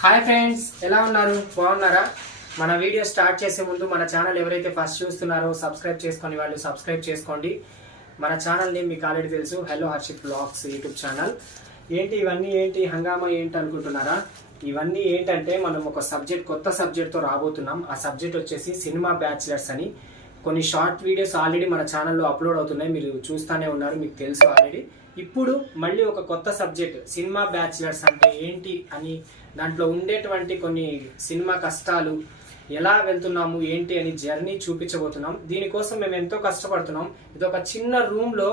Hi friends, ఎలా ఉన్నారు? బాగున్నారా? మన వీడియో స్టార్ట్ చేసే ముందు మన ఛానల్ ఎవరైతే ఫస్ట్ చూస్తున్నారో సబ్స్క్రైబ్ చేసుకొని వాళ్ళు సబ్స్క్రైబ్ చేసుకోండి. మన ఛానల్ నేమ్ మీకు ఆల్రెడీ తెలుసు, hello Harshit vlogs YouTube channel. ఇవన్నీ ఏంటి హంగామా ఏంటి అనుకుంటున్నారా? ఇవన్నీ ఏంటంటే మనం ఒక కొత్త సబ్జెక్ట్తో రాబోతున్నాం. ఆ సబ్జెక్ట్ వచ్చేసి సినిమా బ్యాచిలర్స్ అని. కొన్ని షార్ట్ వీడియోస్ ఆల్రెడీ మన ఛానల్లో అప్లోడ్ అవుతున్నాయి, మీరు చూస్తూనే ఉన్నారు, మీకు తెలుసు ఆల్రెడీ. ఇప్పుడు మళ్ళీ ఒక కొత్త సబ్జెక్ట్ సినిమా బ్యాచిలర్స్ అంటే ఏంటి అని, దాంట్లో ఉండేటువంటి కొన్ని సినిమా కష్టాలు, ఎలా వెళ్తున్నాము ఏంటి అని జర్నీ చూపించబోతున్నాం. దీనికోసం మేము ఎంతో కష్టపడుతున్నాం. ఇది ఒక చిన్న రూమ్లో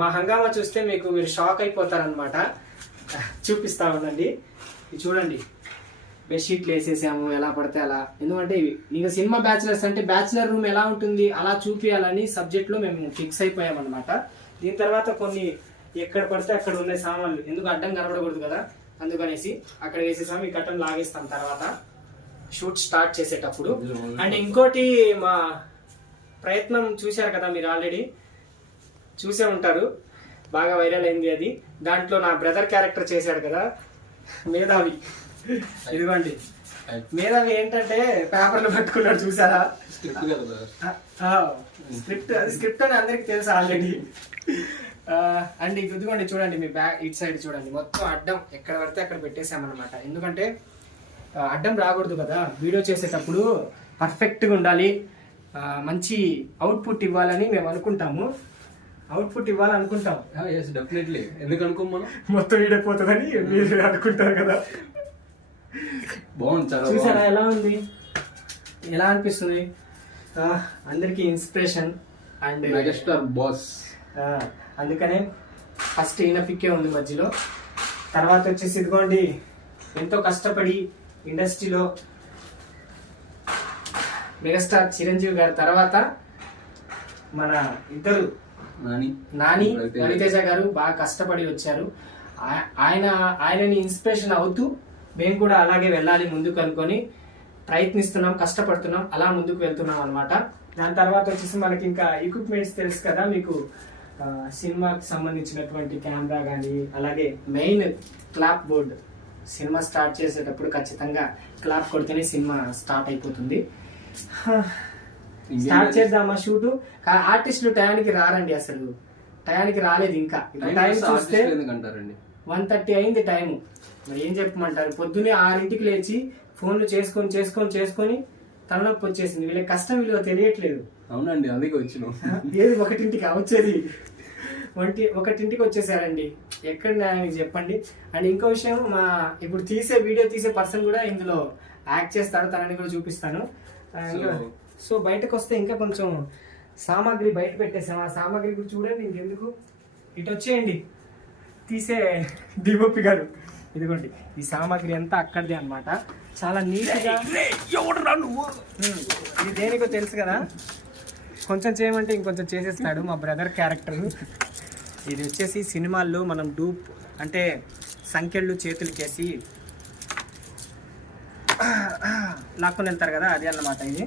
మా హంగామా చూస్తే మీరు షాక్ అయిపోతారనమాట. చూపిస్తా ఉండండి. ఇది చూడండి, బెడ్షీట్లు వేసేసాము ఎలా పడితే అలా. ఎందుకంటే ఇక సినిమా బ్యాచిలర్స్ అంటే బ్యాచిలర్ రూమ్ ఎలా ఉంటుంది అలా చూపించాలని సబ్జెక్ట్లో మేము ఫిక్స్ అయిపోయామన్నమాట. దీని తర్వాత కొన్ని ఎక్కడ పడితే అక్కడ ఉండే సామాన్లు ఎందుకు అడ్డం కనబడకూడదు కదా, అందుకనేసి అక్కడ వేసేసాము. ఈ కట్టను లాగేస్తాం తర్వాత షూట్ స్టార్ట్ చేసేటప్పుడు. అండ్ ఇంకోటి, మా ప్రయత్నం చూశారు కదా మీరు, ఆల్రెడీ చూసే ఉంటారు, బాగా వైరల్ అయింది అది. దాంట్లో నా బ్రదర్ క్యారెక్టర్ చేశాడు కదా, మేధావి. ఇదిగోండి, మేధావి ఏంటంటే పేపర్లు పట్టుకున్నాడు, చూసారా? స్క్రిప్ట్ అని అందరికి తెలుసు ఆల్రెడీ. అండ్ ఇదిగోండి చూడండి, మీ బ్యాక్ ఇటు సైడ్ చూడండి, మొత్తం అడ్డం ఎక్కడ పడితే అక్కడ పెట్టేసామన్నమాట. ఎందుకంటే అడ్డం రాకూడదు కదా, వీడియో చేసేటప్పుడు పర్ఫెక్ట్గా ఉండాలి, మంచి అవుట్పుట్ ఇవ్వాలని మేము అనుకుంటాము. డెఫినెట్లీ. ఎందుకు అనుకోం మనం, మొత్తం వీడైపోతుందని మీరు అనుకుంటారు కదా. బాగుంది, చూసారా ఎలా ఉంది, ఎలా అనిపిస్తుంది? అందరికి ఇన్స్పిరేషన్ అండ్ మెగాస్టార్ బాస్. అందుకనే ఫస్ట్ ఈయన పిక్కే ఉంది మధ్యలో. తర్వాత వచ్చేసి ఇదిగోండి, ఎంతో కష్టపడి ఇండస్ట్రీలో మెగాస్టార్ చిరంజీవి గారి తర్వాత మన ఇద్దరు నాని రవితేజ గారు బాగా కష్టపడి వచ్చారు. ఆయనని ఇన్స్పిరేషన్ అవుతూ మేము కూడా అలాగే వెళ్ళాలి ముందుకు అనుకొని ప్రయత్నిస్తున్నాం, కష్టపడుతున్నాం, అలా ముందుకు వెళ్తున్నాం అనమాట. దాని తర్వాత వచ్చేసి మనకి ఇంకా ఎక్విప్మెంట్స్ తెలుసు కదా మీకు, సినిమాకి సంబంధించినటువంటి కెమెరా కానీ, అలాగే main clap board. Cinema start చేసేటప్పుడు ఖచ్చితంగా క్లాప్ కొడితేనే సినిమా స్టార్ట్ అయిపోతుంది. స్టార్ట్ చేద్దామా షూట్? ఆర్టిస్టులు టయానికి రారండి, అసలు టయానికి రాలేదు. ఇంకా టైం చూస్తే 1:30 అయింది టైము. మరి ఏం చెప్పమంటారు? పొద్దున్నే 6ంటికి లేచి ఫోన్లు చేసుకొని తలనొప్పి వచ్చేసింది. వీళ్ళకి కష్టం విలువ తెలియట్లేదు. అవునండి, అందుకే వచ్చినాం. ఏది 1ంటికి వచ్చేది, 1ంటికి వచ్చేసారండి. ఎక్కడ న్యాయం చెప్పండి. అండ్ ఇంకో విషయం, మా ఇప్పుడు వీడియో తీసే పర్సన్ కూడా ఇందులో యాక్ట్ చేస్తాడు, తనని కూడా చూపిస్తాను. సో బయటకు వస్తే ఇంకా కొంచెం సామాగ్రి బయట పెట్టేసాం. ఆ సామాగ్రి కూడా చూడండి. ఇంకెందుకు, ఇటు వచ్చేయండి తీసే డిఓపి గారు. ఇదిగోండి, ఈ సామాగ్రి అంతా అక్కడిదే అనమాట. చాలా నీట్గా. ఇది దేనికో తెలుసు కదా, కొంచెం చేయమంటే ఇంకొంచెం చేసేస్తాడు మా బ్రదర్ క్యారెక్టర్. ఇది వచ్చేసి సినిమాల్లో మనం డూప్ అంటే సంఖ్యలు చేతులకేసి లాక్కొని వెళ్తారు కదా, అది అన్నమాట. ఇది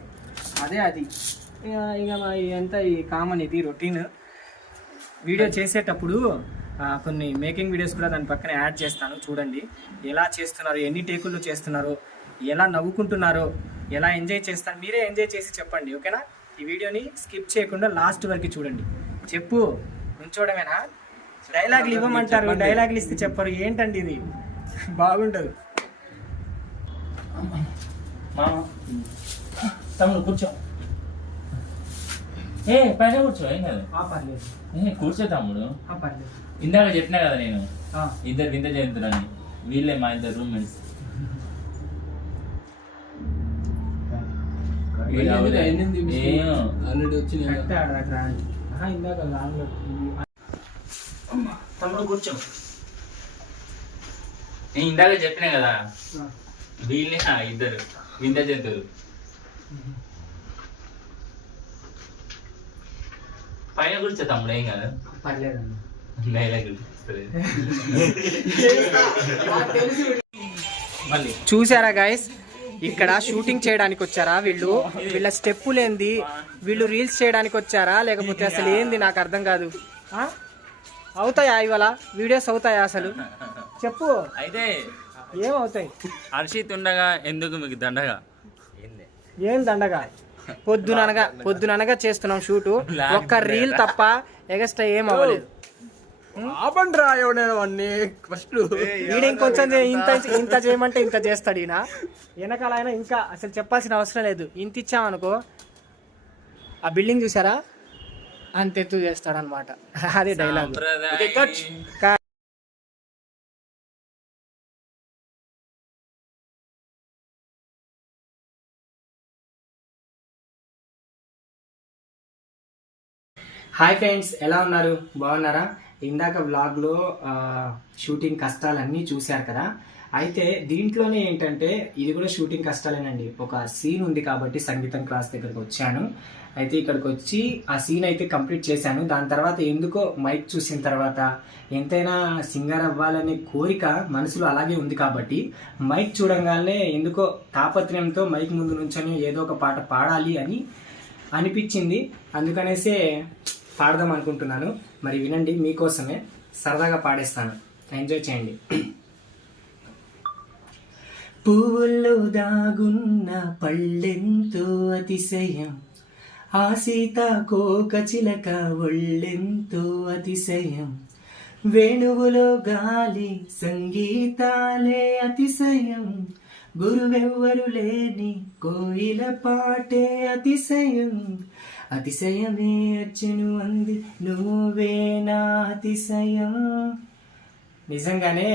అది ఇక ఇదంతా ఈ కామన్, ఇది రొటీన్. వీడియో చేసేటప్పుడు కొన్ని మేకింగ్ వీడియోస్ కూడా దాని పక్కన యాడ్ చేస్తాను, చూడండి ఎలా చేస్తున్నారు, ఎన్ని టేకుల్లో చేస్తున్నారో, ఎలా నవ్వుకుంటున్నారో, ఎలా ఎంజాయ్ చేస్తారు. మీరే ఎంజాయ్ చేసి చెప్పండి, ఓకేనా? ఈ వీడియోని స్కిప్ చేయకుండా లాస్ట్ వరకు చూడండి. చెప్పు, ఉంచోడమేనా? డైలాగులు ఇవ్వమంటారు, డైలాగులు ఇస్తే చెప్పరు. ఏంటండి ఇది, బాగుండదు. తమ్ముడు కూర్చో, పైన కూర్చో, ఏం కాదు. కూర్చో తమ్ముడు. ఇందాక చెప్పినా కదా నేను, ఇద్దరు వింత జంతువులని. వీళ్ళే మా ఇద్దరు రూమ్మేట్స్. తమ్ముడు కూర్చో. నేను ఇందాక చెప్పినా కదా, వీళ్ళే ఇద్దరు వింత జంతువులు. పైన కూర్చో తమ్ముడు, ఏం కాదు. పర్లేదండి. చూసారా గైస్, ఇక్కడ షూటింగ్ చేయడానికి వచ్చారా వీళ్ళ స్టెప్పులు ఏంది, వీళ్ళు రీల్స్ చేయడానికి వచ్చారా లేకపోతే అసలు ఏంది నాకు అర్థం కాదు. అవుతాయా ఇవాళ వీడియోస్ అవుతాయా అసలు చెప్పు. అయితే ఏమవుతాయి? హర్షిత్ ఉండగా ఎందుకు మీకు దండగా? ఏం దండగా? పొద్దుననగా చేస్తున్నాం షూటు, ఒక్క రీల్ తప్ప ఎగస్ట్రా ఏం అవ్వలేదు. ఆపండి రా ఎవడైనా వాడిని ఫస్ట్. ఈడ ఇంకొంచెం ఇంత చేయమంటే ఇంత చేస్తాడు ఈయన. వెనకాల ఆయన ఇంకా అసలు చెప్పాల్సిన అవసరం లేదు. ఇంత ఇచ్చామనుకో, ఆ బిల్డింగ్ చూసారా అంతెత్తు చేస్తాడు అనమాట. అదే డైలాగ్. హాయ్ ఫ్రెండ్స్, ఎలా ఉన్నారు? బాగున్నారా? ఇందాక వ్లాగ్లో షూటింగ్ కష్టాలన్నీ చూశారు కదా. అయితే దీంట్లోనే ఏంటంటే ఇది కూడా షూటింగ్ కష్టాలేనండి. ఒక సీన్ ఉంది కాబట్టి సంగీతం క్లాస్ దగ్గరకు వచ్చాను. అయితే ఇక్కడికి వచ్చి ఆ సీన్ అయితే కంప్లీట్ చేశాను. దాని తర్వాత ఎందుకో మైక్ చూసిన తర్వాత ఎంతైనా సింగర్ అవ్వాలనే కోరిక మనసులో అలాగే ఉంది కాబట్టి మైక్ చూడంగానే ఎందుకో తాపత్రయంతో మైక్ ముందు నుంచొని ఏదో ఒక పాట పాడాలి అని అనిపించింది. అందుకనేసే పాడదాం అనుకుంటున్నాను. మరి వినండి, మీకోసమే సరదాగా పాడేస్తాను, ఎంజాయ్ చేయండి. పువ్వుల్లో దాగున్న పళ్ళెంతో అతిశయం, ఆ సీతాకోక చిలక ఒళ్ళెంతో అతిశయం, వేణువులో గాలి సంగీతాలే అతిశయం, గురువెవ్వరు లేని కోయిల పాటే అతిశయం, అతిశయమే వచ్చెను అంది నువ్వే నా అతిశయం. నిజంగానే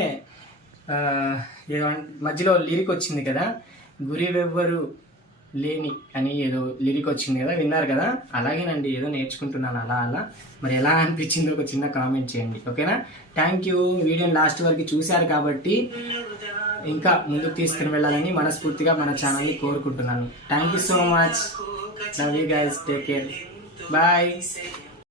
మధ్యలో లిరిక్ వచ్చింది కదా, గురువెవ్వరు లేని అని ఏదో లిరిక్ వచ్చింది కదా, విన్నారు కదా? అలాగేనండి, ఏదో నేర్చుకుంటున్నాను అలా అలా. మరి ఎలా అనిపించిందో ఒక చిన్న కామెంట్ చేయండి, ఓకేనా? Thank you. వీడియోని లాస్ట్ వరకు చూశారు కాబట్టి ఇంకా ముందుకు తీసుకుని వెళ్ళాలని మనస్ఫూర్తిగా మన ఛానల్ని కోరుకుంటున్నాను. Thank you so much. Love you guys. Take care. Bye.